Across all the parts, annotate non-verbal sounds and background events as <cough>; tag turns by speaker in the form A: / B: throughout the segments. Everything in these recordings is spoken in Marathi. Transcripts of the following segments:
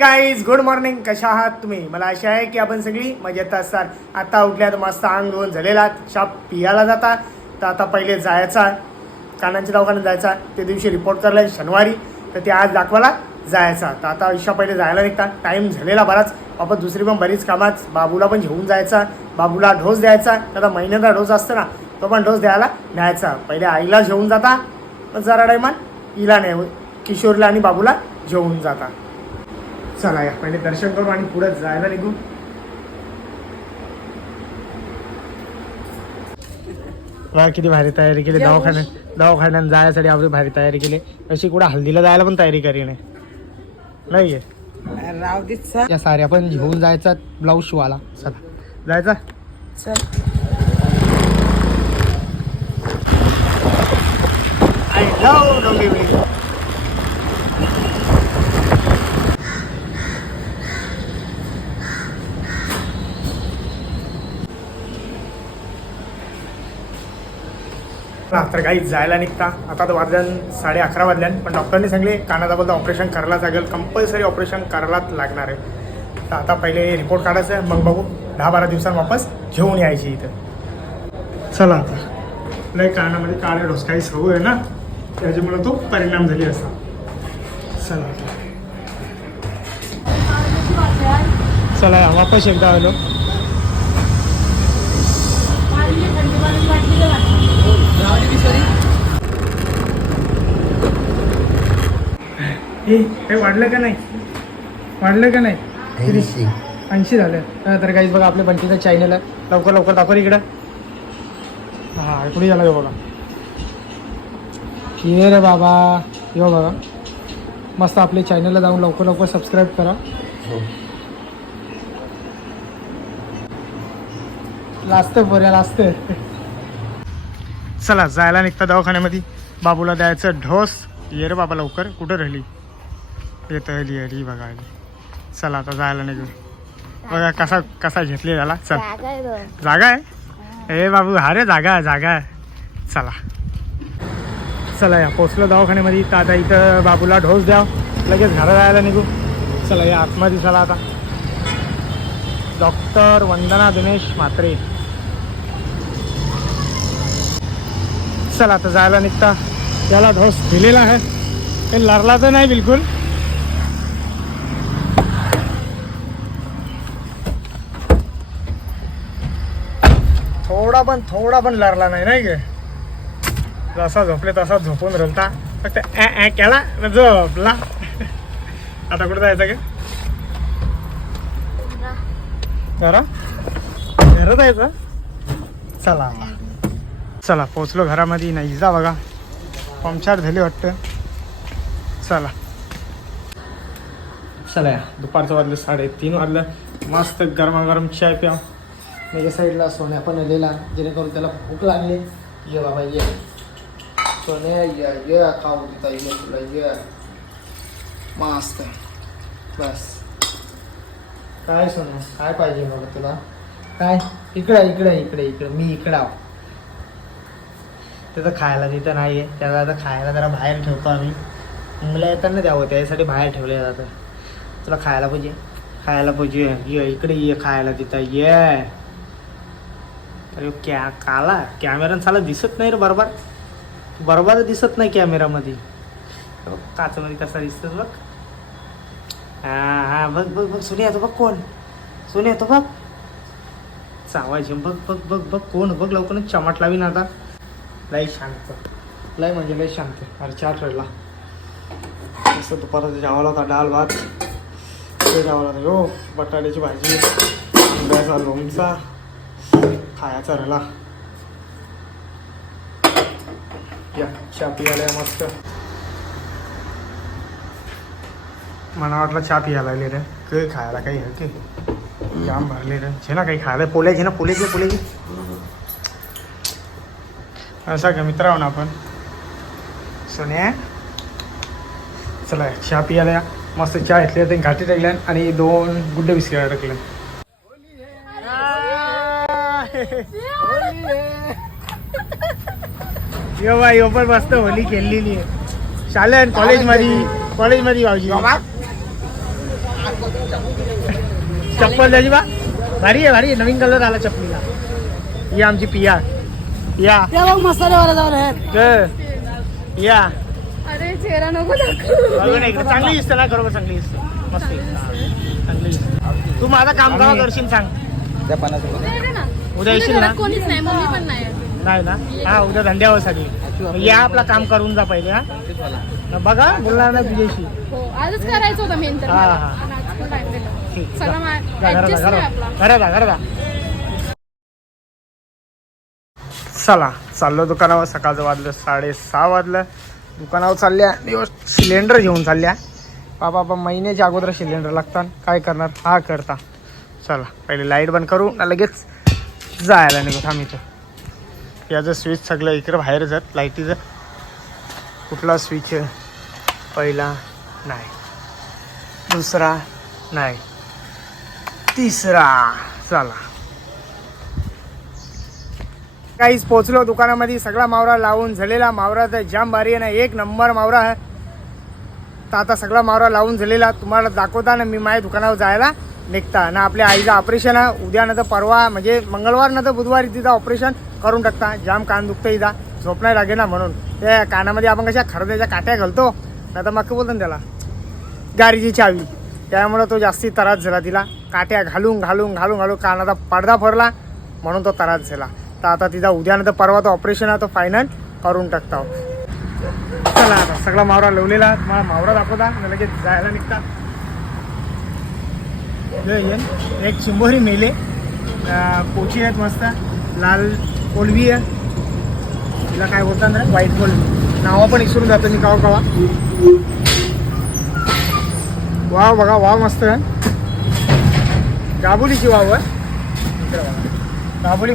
A: गाईज गुड मॉर्निंग कशा आहात तुम्ही? मला आशा आहे की आपण सगळी मजेत असाल. आता उठल्यात मस्त अंग धुवून झालेला शाप पियाला जाता. तर आता पहिले जायचा. कानांच्या दवाखान्यात जायचा. ते दिवशी रिपोर्ट करायला शनिवारी. तर ते आज दाखवायला जायचा. तर आता आयुष्या पहिले जायला निघता. टाईम झालेला बराच. बाबा दुसरी पण बरीच कामात बाबूला पण घेऊन जायचा. बाबूला डोस द्यायचा. आता महिन्याचा डोस असतो ना तो पण डोस द्यायला न्यायचा. पहिले आईला घेऊन जाता. पण जरा टायमान हिला नाही किशोरला आणि बाबूला घेऊन जाता. चला या. पहिले दर्शन करू आणि पुढे जायला निघू. किती भारी तयारी केली. दवाखान्यात दवाखान्यात जायसाठी आपली भारी तयारी केली. अशी कुठं हल्दीला जायला पण तयारी करी नाही या साऱ्या पण घेऊन जायचा ब्लाऊज शिवाला. चला. जायचा?
B: चल.
A: तर काही जायला निघता. आता तर वाजल्यान साडे अकरा वाजल्यान पण डॉक्टरने सांगले कानाचा ऑपरेशन करायलाच लागेल कंपल्सरी ऑपरेशन करायलाच लागणार आहे. तर आता पहिले रिपोर्ट काढायचं आहे मग बघू. दहा बारा दिवसांत वापस घेऊन यायची इथं. चला आता. लय कानामध्ये काळे ढोसकाई सवय आहे ना. त्याच्यामुळे तो परिणाम झाली असा चला चला चला वापस एकदा आलो. हे हे वाढलं का नाही? वाढलं का नाही? ऐंशी. झालं. तर काहीच बघा आपल्या बंटीचं चॅनल आहे. लवकर लवकर दाखव इकडं. हा पुढे झाला यो बघा. ये रे बाबा. यो बघा. मस्त आपल्या चॅनलला जाऊन लवकर लवकर सबस्क्राईब करा. लास्ट बऱ्या लास्ट. चला जायला निघता दवाखान्यामध्ये. बाबूला द्यायचं ढोस. ये रे बाबा लवकर. कुठं राहिली? येत आली आली बघा आली. चला आता जायला निघू. बघा कसा कसा घेतली त्याला चल. जागा आहे ए बाबू हा रे जागा आहे, जागा आहे. चला. चला या पोचलो दवाखान्यामध्ये. तर आता इथं बाबूला ढोस द्या लगेच घरा जायला निघू. चला या आतमध्ये चला आता. डॉक्टर वंदना दिनेश म्हात्रे. चला आता जायला निघता. त्याला ढोस दिलेला आहे. पण लरला तर नाही बिलकुल. थोडा पण थोडा पण लरला नाही नाही गे. जसा झोपले तसा झोपून रलता फक्त ॲ ॲ केला झोपला. आता कुठं जायचं का घरा? घरात जायचं? चला. चला पोचलो घरामध्ये नाही जा बघा. पंक्चर झाली वाटतं. चला. चला या. दुपारचं वाजलं साडेतीन वाजलं. मस्त गरमागरम चाय प्या. माझ्या साईडला सोन्या पण आलेला. जेणेकरून त्याला भूक लागली. ये बाबा ये. सोन्या ये ये. खाऊ देता ये तुला ये. मस्त. बस. काय सोन्या? काय पाहिजे बाबा तुला? काय? इकडे इकडे इकडे इकडे. मी इकडे आहो. त्याचं खायला तिथं नाही आहे त्याला आता खायला जरा बाहेर ठेवतो आम्ही. मुलं येताना द्यावं त्याच्यासाठी बाहेर ठेवले जातं तुला खायला पाहिजे. खायला पाहिजे. ये इकडे ये खायला तिथं. ये. अरे कॅ काला कॅमेरा साला दिसत नाही रे बरोबर. बरोबर दिसत नाही कॅमेरामध्ये बघ, काचमध्ये कसा दिसतो बघ. हा हा बघ बघ बघ सुने येतो बघ कोण. सुने येतो बघ. चावायचे बघ बघ बघ बघ कोण बघ लवकरच चमट लावीन आता. लय शांत. लय म्हणजे लय शांत. अरे चहा ठरला असं दुपारात जेवायला होता डाळ भात. ते जेवायला होता. हो बटाट्याची भाजी आंब्याचा लोणचा खायचा राहिला. या चहा पियाला मस्त. मला वाटलं चहा पियाला रे काही खायला काही आहे की जाम भरले रे छे ना काही खायला. पोले घे ना पोले घे पोले घे. असा का मित्र आहो ना आपण? सोन्या चला चहा पियाला मस्त चहा घेतली ते घाटी टाकल्या आणि दोन गुड्डे बिस्किट टाकले. यो बाई यो पण मस्त होली खेळलेली आहे. शाळेत कॉलेजमध्ये कॉलेजमध्ये भाऊजी. चप्पल त्याची बा. भारी आहे भारी आहे. नवीन कलर आला चप्पलीला. ही आमची पिया. या
B: मसालेवाला जाऊन आहेत
A: ग. या
C: अरे चेहरा नको
A: इकडे चांगली दिसते ना खरोखर चांगली दिसते मस्त दिसते. चांगली दिसते तू माझं काम कवा करशील सांग
C: उद्या ये ना.
A: उद्या येशील ना
C: कोणीच नाही मम्मी पण नाही
A: नाही ना हा उद्या धंद्यावर सगळी मग या आपलं काम करून जा पहिले हा मग बघा बोलणार नाही तुझ्याशी
C: हो आजच करायचं होतं मेन तर
A: हा,
C: मला.
A: हा.
C: आणि आज पण time भेटला.
A: ठीक
C: सगळं
A: जा.
C: मा-
A: जा, घरात जा,
C: adjust नाही
A: घरात
C: आपला.
A: जा. घरात जा, घरात जा. चला. चाललो दुकानावर. सकाळचं वाजलं साडेसहा वाजलं. दुकानावर चालल्या. दिवस सिलेंडर घेऊन चालल्या. बाबा बाबा महिन्याच्या अगोदर सिलेंडर लागतात. काय करणार? हा करता. चला पहिले लाइट बंद करू. ना लगेच जायला निघू आम्ही तर याचं स्विच सगळं इकडं बाहेर जात लाईटीचं. कुठला स्विच पहिला नाही. दुसरा नाही. तिसरा. चला. काहीच पोचलो दुकानामध्ये सगळा मावरा लावून झालेला. मावरा तर जाम भारी आहे ना. एक नंबर मावरा आहे. तर आता सगळा मावरा लावून झालेला. तुम्हाला दाखवता ना मी माझ्या दुकानावर जायला निघता. ना आपल्या आईचं ऑपरेशन आहे. उद्या ना तर परवा म्हणजे मंगळवार ना तर बुधवारी तिथं ऑपरेशन करून टाकता. जाम कान दुखतं इथं. झोप नाही लागेल ना म्हणून. त्या कानामध्ये आपण कशा खरद्याच्या काट्या घालतो? नाही तर मग बोलतो ना त्याला? गारीची चावी. त्यामुळं तो जास्ती त्रास झाला तिला. काट्या घालून घालून घालून घालून कानाचा पडदा फरला म्हणून तो त्रास झाला. तर आता तिचा उद्यानंतर परवा तो ऑपरेशन आहे तो फायनल करून टाकता. चला आता सगळा मावरा लावलेला तुम्हाला मावरा दाखवता आणि लगेच जायला निघता एक चिंबोरी मेले. कोची आहेत मस्त. लाल कोलवी आहे. तिला काय बोलतात ना व्हाईट कोलवी. नावा पण विसरून जातो मी कवा कवा. वाव बघा वाव मस्त आहे. दाबोलीची वाव आहे. इकडे बघा. दाबोली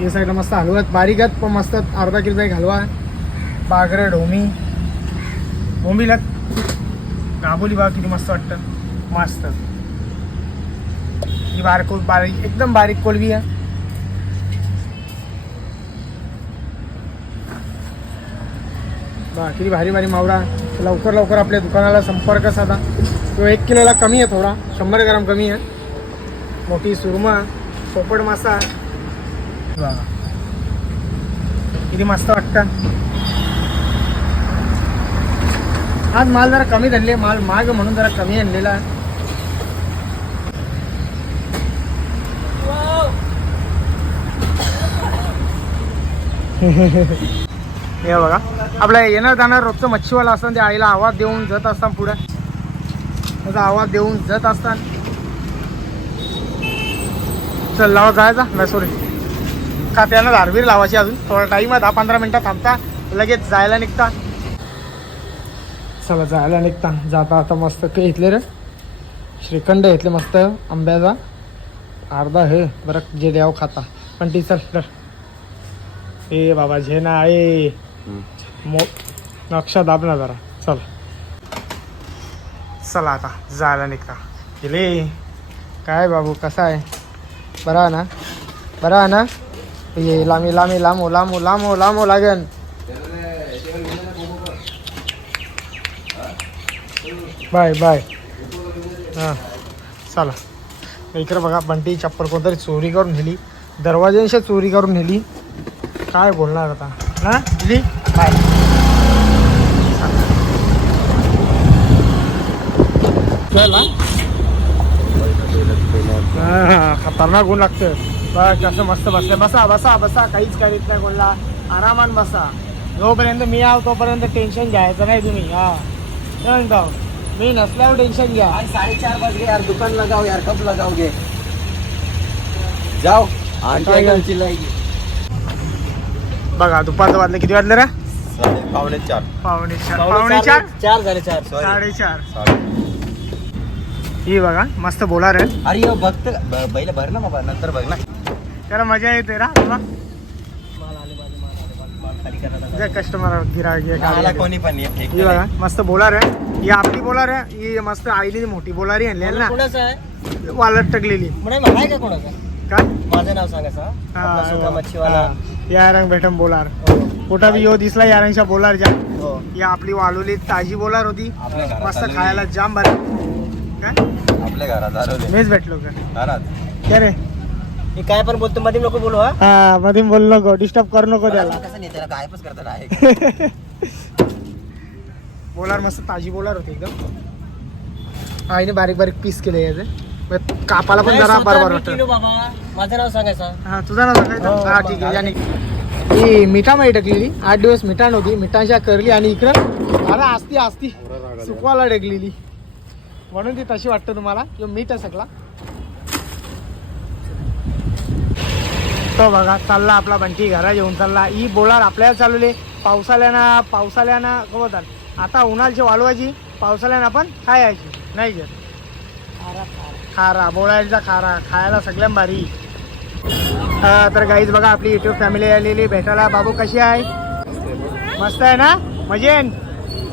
A: हे साईडला मस्त हलवा आहेत बारीक आहेत पण मस्त अर्धा किलोचा एक हलवा. आहे बागरे ढोमी. बोंबीला दाबोली बाग किती मस्त वाटतं. मस्त. ही बारको बारीक एकदम बारीक कोलबी आहे. बा किती भारी भारी मावळा. लवकर लवकर आपल्या दुकानाला संपर्क साधा. तो एक किलोला कमी आहे थोडा. शंभर ग्राम कमी आहे. मोठी सुरमा पोपट मासा. बघा. किती मस्त वाटतं. आज माल जरा कमी धरले माल माग म्हणून जरा कमी आणलेला. हे बघा. आपल्या येणार जाणार रोजचं मच्छीवाला असताना त्या आईला आवाज देऊन जात असताना पुढे. त्याचा आवाज देऊन जात असताना चल लावा जायचा. नाही सॉरी का त्यानं धारवीर लावायची अजून. थोडा टाईम आहे दहा पंधरा मिनटं थांबता. लगेच जायला निघता. चला जायला निघता. जाता आता मस्त काही इथले रे. श्रीखंड घेतले मस्त. आंब्याचा. अर्धा हे बरं जे द्याव खाता. पण ती चल तर ए बाबा झेना आहे मो नक्षा दाब ना जरा. चल. चला आता जायला निघता. गेले काय बाबू कसा आहे? बरा ना? बरा ना? ये लांबी लांबी लांबो लांबो लांबो लांबो लागेल बाय बाय हां चला इकडे बघा बंटी चप्पल कोणतरी चोरी करून नेली. दरवाजांशी चोरी करून नेली. काय बोलणार आता? हा दिली बाय चला. हा, खतरनाक ऊन लागतं बघ कसं मस्त बसलं. बसा बसा बसा. काहीच करीत नाही कोणला. आरामान बसा. जोपर्यंत मी आहो तोपर्यंत टेन्शन घ्यायचं नाही तुम्ही. हा. म्हणतो मी नसल्यावर टेन्शन घ्या.
B: आज साढ़े चार बज गए यार. दुकान लगाओ यार जाओ आंटी
A: काय
B: अंकल चिल्लाएगी
A: बघा दुपारचं वाजलं. किती वाजलं रे?
D: पावणे चार.
A: पावणे चार. पावणे चार
B: चार? झाले चार.
A: साडेचार ही बघा मस्त बोला रे.
B: अरे यो भक्त पहिले भर ना बाबा. नंतर बघ ना.
A: त्याला मजा येते रा कस्टमर गिरा
D: मला कोणी पण
A: ही बघा मस्त बोलार आहे. ही आपली बोलार आहे. ही मस्त आईली मोठी बोलारी आणलेली ना.
B: कोणाचं आहे?
A: वालत टकलेली.
B: म्हणे आहे का कोणाचं?
A: काय
B: माझं नाव सांगायचं हा? आपला सुका मच्छीवाला.
A: हा. या रंग भेटम बोलार
B: हो.
A: कुठं बी यो दिसला यारांच्या बोलारच्या
B: हो.
A: या आपली वालवली ताजी बोलार होती.
D: आपल्या घरात
A: मस्त खायला. जाम बरं काय?
D: आपल्या घरात आलो
A: मीच भेटलो का?
D: घरात.
A: काय रे?
B: मी काय पण बोलतो मध्ये नको बोलू हा.
A: हा मध्ये बोललो नको डिस्टर्ब करू नको त्याला.
B: कसं नाही त्याला गायबच करतात आहे <laughs>
A: बोलार मस्त ताजी बोलार होती एकदम. आईने बारीक बारीक पीस केले याचे. मग कापाला पण जरा बरोबर वाटत.
B: बाबा. माझं नाव सांगायचं.
A: हा तुझा नाव सांगायचं?
B: हो,
A: हा ठीक आहे याने ही मिठा माही टाकलेली आठ दिवस मिठा नव्हती मिठाशा करली आणि इकडं अरे आस्ती आस्ती सुकवाला टेकलेली म्हणून ती तशी वाटतं तुम्हाला. किंवा मीठ आहे तो बघा चालला आपला बंटी घरा येऊन चालला. ही बोलार आपल्याला चालवले. पावसाल्यानं पावसाल्यानं काय बोलतात आता उन्हाळची वाळवायची पावसाल्यानं आपण खायची. नाही घेत. खारा बोळायचा खारा खायला सगळ्यात भारी. तर गाईज बघा आपली युट्यूब फॅमिली आलेली. भेटायला. बाबू कशी आहे? मस्त आहे ना? मजेन.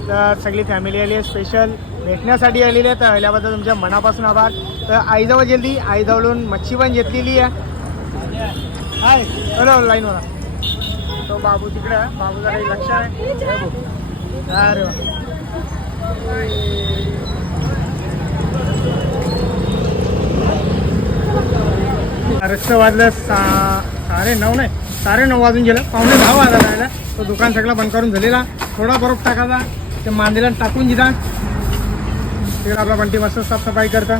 A: तर सगळी फॅमिली आली आहे स्पेशल भेटण्यासाठी आलेली आहे. तर पहिल्याबद्दल तुमच्या मनापासून आभार. तर आईजवळ गेली. आईजवळून मच्छी पण घेतलेली आहे. हाय. हॅलो लाईनवर तो बाबू तिकडे बाबू जरा लक्ष आहे अरे वा. वाजलं सा साडे नऊ नाही. साडे नऊ वाजून गेलं. पावणे दहा वाजायला राहिला तो दुकान सगळा बंद करून झालेला थोडा बरोबर टाकायचा. ते मांदेला टाकून दिला. तिकडे आपला बंटी मस्त साफसफाई करतं.